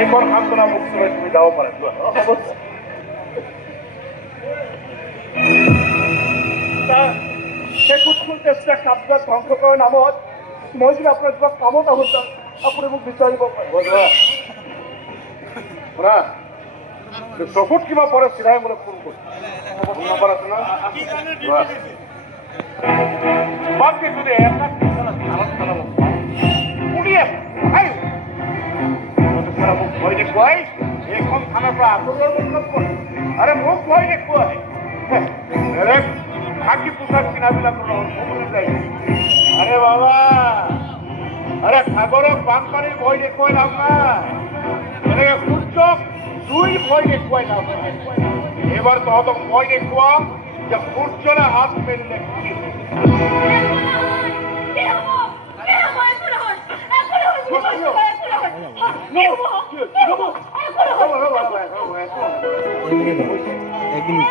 এইখন সান্তনা মুক্ত হৈ তুমি যাব পাৰা সেই কুটকুল চেষ্টা কাপবিলাক ধ্বংস কৰাৰ নামত মই যদি আপোনাৰ কিবা কামত আহোঁ আপুনি মোক বিচাৰিব পাৰিব শুনা চকুত কিবা পৰে চিধাই মোলৈ ফোন কৰি ফোন নম্বৰ আছে না বাকী যদি এটা আলোচনা শুনি আছে মোক ভয় দেখুৱাই এইখন থানাৰ পৰা আঁতৰোৱাৰ মতলব কৰে আৰে মোক ভয় দেখুৱাই বেলেগ খাকী পোচাক পিন্ধাবিলাকৰ লগত ক'বলৈ যায় আৰে বাবা আৰে সাগৰক বানপানীৰ ভয় দেখুৱাই লাভ নাই এনেকে সূৰ্যক জুই ভয় দেখুৱাই লাভ নাই এইবাৰ তহঁতক ভয় দেখুৱাম যে সূৰ্যলে হাত মেলিলে এক মিনিট